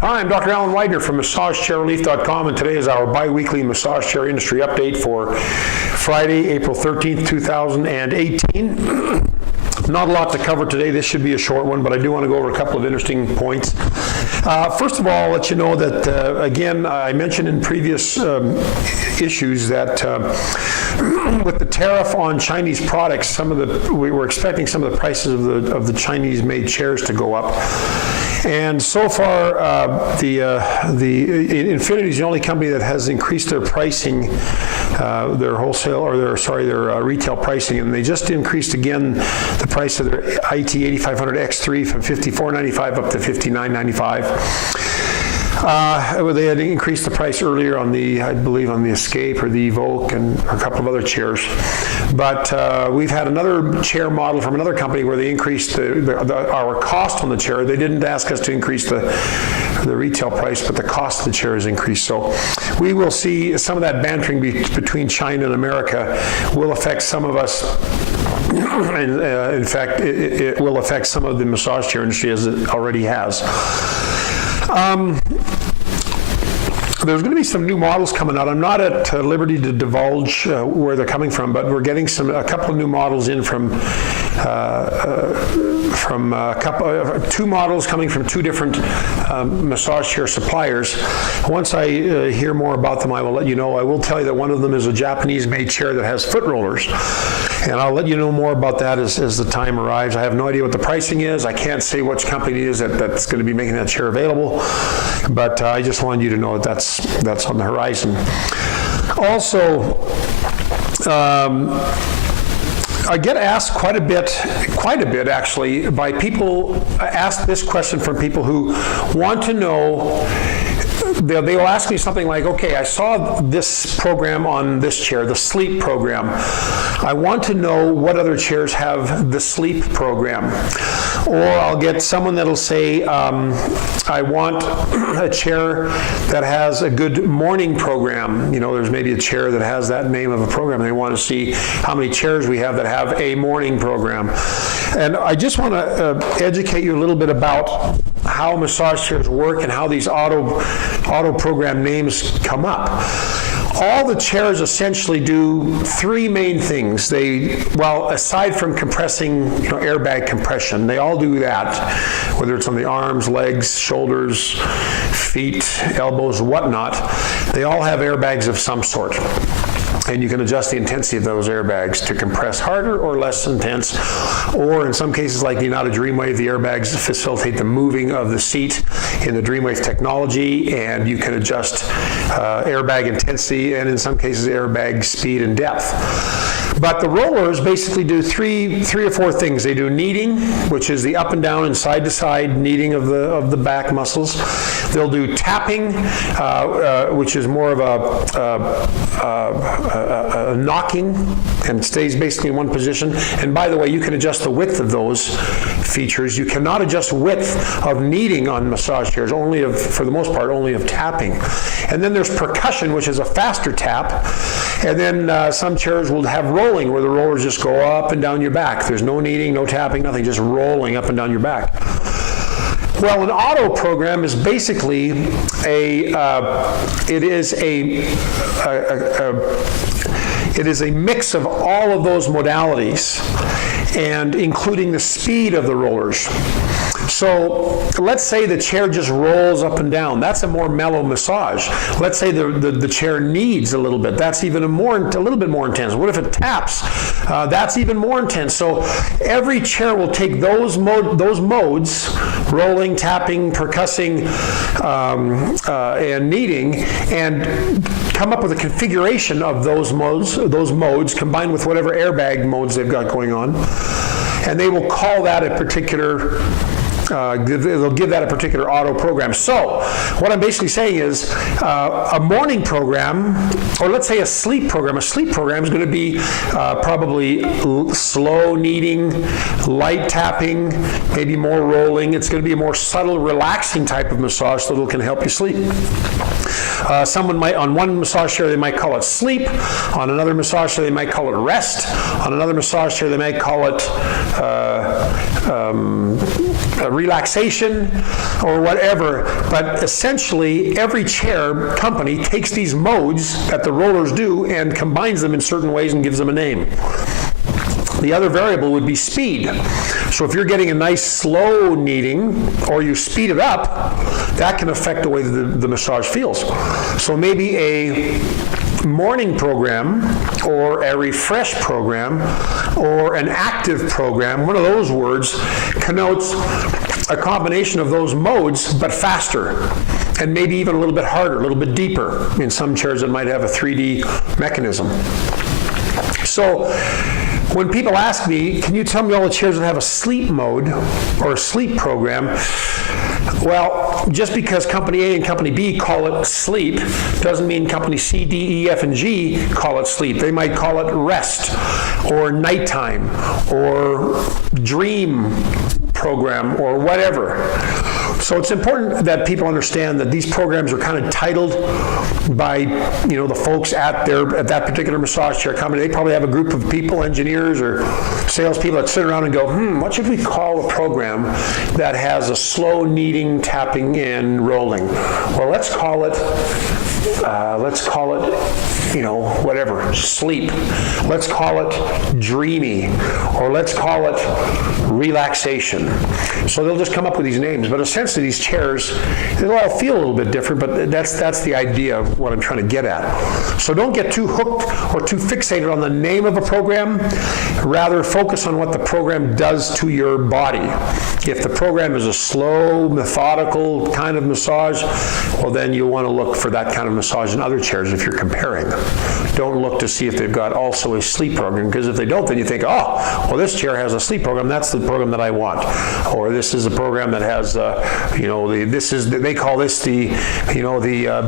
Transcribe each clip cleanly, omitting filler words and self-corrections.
Hi, I'm Dr. Alan Widener from MassageChairRelief.com, and today is our bi-weekly massage chair industry update for Friday, April 13th, 2018. Not a lot to cover today. This should be a short one, but I do want to go over a couple of interesting points. First of all, I'll let you know that, again, I mentioned in previous issues that with the tariff on Chinese products, we were expecting some of the prices of the Chinese-made chairs to go up. And so far, Infinity is the only company that has increased their pricing, their wholesale, or their retail pricing, and they just increased again the price of their IT 8500 X3 from $54.95 up to $59.95. They had increased the price earlier on I believe on the Escape or the Evoque and a couple of other chairs. But we've had another chair model from another company where they increased our cost on the chair. They didn't ask us to increase the retail price, but the cost of the chair has increased. So we will see some of that bantering between China and America will affect some of us. And in fact, it will affect some of the massage chair industry as it already has. There's going to be some new models coming out. I'm not at liberty to divulge where they're coming from, but we're getting a couple of new models in from two models coming from two different massage chair suppliers. Once I hear more about them, I will let you know. I will tell you that one of them is a Japanese-made chair that has foot rollers, and I'll let you know more about that as the time arrives. I have no idea what the pricing is. I can't say which company it is that's going to be making that chair available, but I just wanted you to know that that's on the horizon. Also, I get asked quite a bit actually, by people, ask this question from people who want to know. They will ask me something like, okay, I saw this program on this chair, the sleep program. I want to know what other chairs have the sleep program. Or I'll get someone that'll say, I want a chair that has a good morning program. You know, there's maybe a chair that has that name of a program. They want to see how many chairs we have that have a morning program. And I just want to educate you a little bit about how massage chairs work and how these auto program names come up. All the chairs essentially do three main things. Aside from compressing, airbag compression, they all do that, whether it's on the arms, legs, shoulders, feet, elbows, whatnot. They all have airbags of some sort. And you can adjust the intensity of those airbags to compress harder or less intense, or in some cases like the United Dreamwave, the airbags facilitate the moving of the seat in the Dreamwave technology, and you can adjust airbag intensity and in some cases airbag speed and depth. But the rollers basically do three or four things. They do kneading, which is the up and down and side to side kneading of the back muscles. They'll do tapping, which is more of a knocking and stays basically in one position. And by the way, you can adjust the width of those features. You cannot adjust width of kneading on massage chairs, for the most part, only of tapping. And then there's percussion, which is a faster tap. And then some chairs will have rolling, where the rollers just go up and down your back. There's no kneading, no tapping, nothing, just rolling up and down your back. Well, an auto program is basically it is a mix of all of those modalities, and including the speed of the rollers. So let's say the chair just rolls up and down. That's a more mellow massage. Let's say the chair kneads a little bit. That's even a little bit more intense. What if it taps? That's even more intense. So every chair will take those modes, rolling, tapping, percussing, and kneading, and come up with a configuration of those modes combined with whatever airbag modes they've got going on. And they will call that a particular they'll give that a particular auto program. So what I'm basically saying is a morning program, or let's say a sleep program is going to be probably slow kneading, light tapping, maybe more rolling. It's going to be a more subtle, relaxing type of massage so that it can help you sleep. Someone might, on one massage chair, they might call it sleep. On another massage chair, they might call it rest. On another massage chair, they might call it relaxation or whatever, but essentially every chair company takes these modes that the rollers do and combines them in certain ways and gives them a name. The other variable would be speed. So if you're getting a nice slow kneading or you speed it up, that can affect the way the massage feels. So maybe a morning program or a refresh program or an active program, one of those words connotes a combination of those modes but faster and maybe even a little bit harder, a little bit deeper. In some chairs it might have a 3D mechanism. So when people ask me, can you tell me all the chairs that have a sleep mode or a sleep program? Well, just because company A and company B call it sleep doesn't mean company C, D, E, F, and G call it sleep. They might call it rest or nighttime or dream program or whatever. So it's important that people understand that these programs are kind of titled by, the folks at that particular massage chair company. They probably have a group of people, engineers or salespeople that sit around and go, what should we call a program that has a slow kneading, tapping, and rolling? Well, let's call it, whatever, sleep. Let's call it dreamy, or let's call it relaxation. So they'll just come up with these names, but essentially these chairs, they'll all feel a little bit different, but that's the idea of what I'm trying to get at. So don't get too hooked or too fixated on the name of a program. Rather, focus on what the program does to your body. If the program is a slow, methodical kind of massage, well, then you want to look for that kind of massage in other chairs if you're comparing. Don't look to see if they've got also a sleep program, because if they don't, then you think, this chair has a sleep program, that's the program that I want. Or this is a program that has, they call this the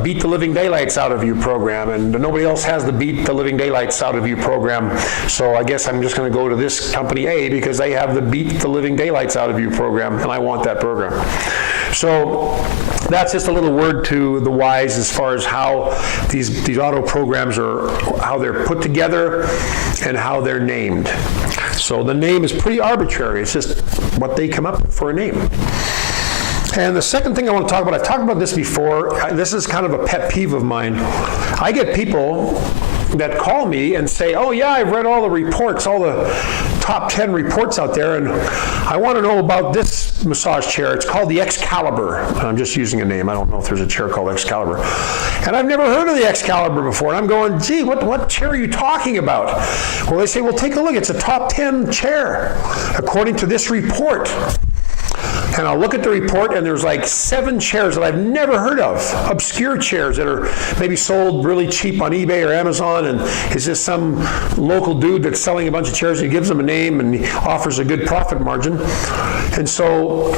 Beat the Living Daylights Out of You program, and nobody else has the Beat the Living Daylights Out of You program, so I guess I'm just going to go to this company A because they have the Beat the Living Daylights Out of You program, and I want that program. So that's just a little word to the wise as far as how these auto programs are, how they're put together and how they're named. So the name is pretty arbitrary. It's just what they come up with for a name. And the second thing I want to talk about, I've talked about this before. This is kind of a pet peeve of mine. I get people that call me and say, I've read all the reports, all the top 10 reports out there, and I want to know about this massage chair. It's called the Excalibur. I'm just using a name. I don't know if there's a chair called Excalibur. And I've never heard of the Excalibur before. And I'm going, gee, what chair are you talking about? Well, they say, well, take a look. It's a top 10 chair, according to this report. And I'll look at the report, and there's like 7 chairs that I've never heard of, obscure chairs that are maybe sold really cheap on eBay or Amazon, and it's just some local dude that's selling a bunch of chairs, and he gives them a name, and he offers a good profit margin. And so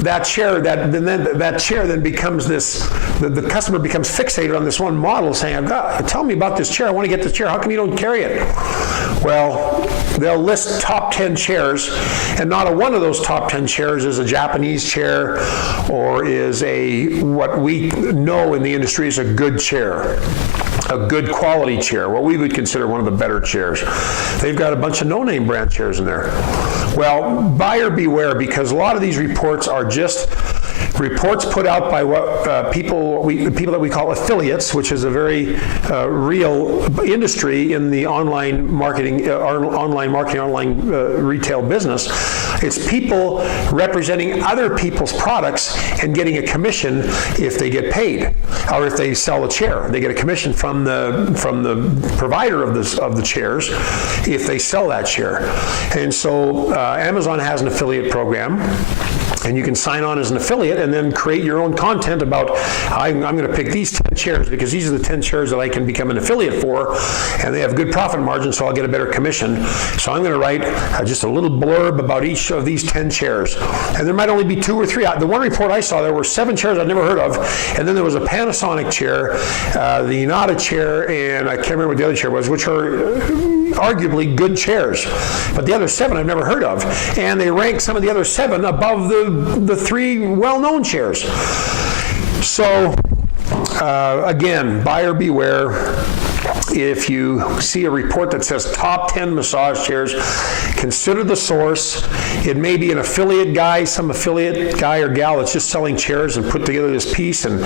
that chair then becomes this, the customer becomes fixated on this one model, saying, tell me about this chair, I want to get this chair, how come you don't carry it? Well, they'll list top 10 chairs, and not a one of those top 10 chairs is a Japanese chair or is what we know in the industry is a good chair, a good quality chair, what we would consider one of the better chairs. They've got a bunch of no-name brand chairs in there. Well, buyer beware, because a lot of these reports are just reports put out by people that we call affiliates, which is a very real industry in the online marketing, retail business. It's people representing other people's products and getting a commission if they get paid, or if they sell a chair. They get a commission from the provider of the chairs if they sell that chair. And so Amazon has an affiliate program, and you can sign on as an affiliate and then create your own content about, I'm going to pick these 10 chairs because these are the 10 chairs that I can become an affiliate for, and they have good profit margins, so I'll get a better commission. So I'm going to write just a little blurb about each of these 10 chairs. And there might only be 2 or 3. The one report I saw, there were 7 chairs I'd never heard of, and then there was a Panasonic chair, the Inada chair, and I can't remember what the other chair was, which are arguably good chairs. But the other 7 I've never heard of. And they rank some of the other 7 above the 3 well-known chairs. So, again, buyer beware. if you see a report that says top 10 massage chairs, consider the source. It may be an affiliate guy, some affiliate guy or gal that's just selling chairs and put together this piece and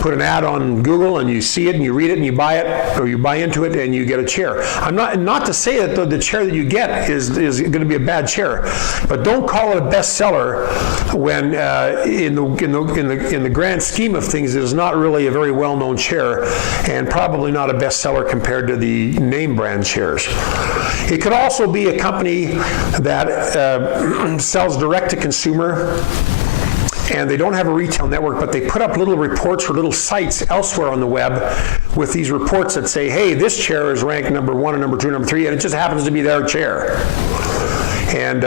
put an ad on Google, and you see it and you read it and you buy it, or you buy into it and you get a chair. I'm not to say that the chair that you get is going to be a bad chair, but don't call it a bestseller when in the grand scheme of things it is not really a very well-known chair, and probably not a bestseller compared to the name brand chairs. It could also be a company that sells direct to consumer, and they don't have a retail network, but they put up little reports or little sites elsewhere on the web with these reports that say, hey, this chair is ranked number 1 or number 2, number 3, and it just happens to be their chair. And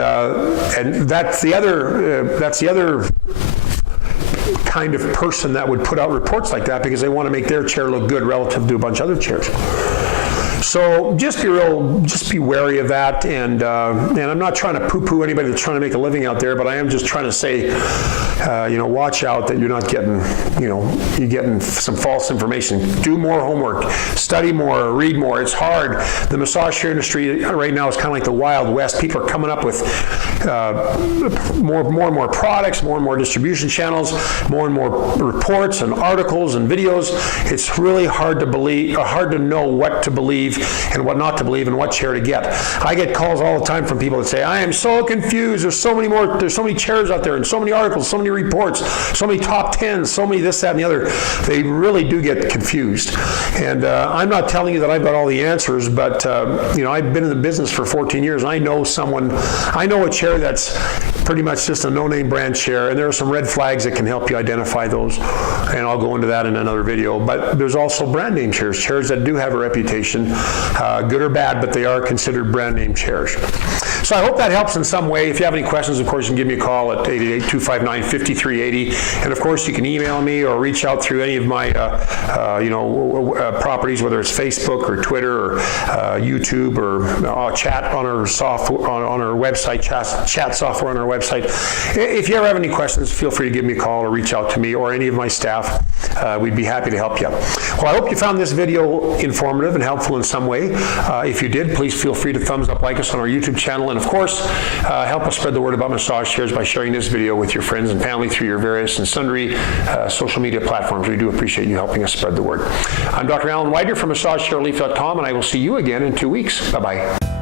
that's the other kind of person that would put out reports like that, because they want to make their chair look good relative to a bunch of other chairs. So just be wary of that, and I'm not trying to poo-poo anybody that's trying to make a living out there, but I am just trying to say, watch out that you're not getting, you're getting some false information. Do more homework, study more, read more. It's hard. The massage chair industry right now is kind of like the Wild West. People are coming up with more and more products, more and more distribution channels, more and more reports and articles and videos. It's really hard to believe, hard to know what to believe and what not to believe and what chair to get. I get calls all the time from people that say, I am so confused. There's so many chairs out there and so many articles, so many reports, so many top 10s, so many this, that, and the other. They really do get confused. And I'm not telling you that I've got all the answers, but I've been in the business for 14 years. And I know a chair that's pretty much just a no-name brand chair, and there are some red flags that can help you identify those, and I'll go into that in another video. But there's also brand name chairs that do have a reputation, good or bad, but they are considered brand name chairs. So I hope that helps in some way. If you have any questions, of course, you can give me a call at 888-259-5380, and of course you can email me or reach out through any of my properties, whether it's Facebook or Twitter or YouTube, or chat on our software on our website, chat software on our website. If you ever have any questions, feel free to give me a call or reach out to me or any of my staff. We'd be happy to help you. Well, I hope you found this video informative and helpful in some way. If you did, please feel free to thumbs up, like us on our YouTube channel, and of course, help us spread the word about massage chairs by sharing this video with your friends and family through your various and sundry social media platforms. We do appreciate you helping us spread the word. I'm Dr. Alan Wider from MassageChairRelief.com, and I will see you again in 2 weeks. Bye-bye.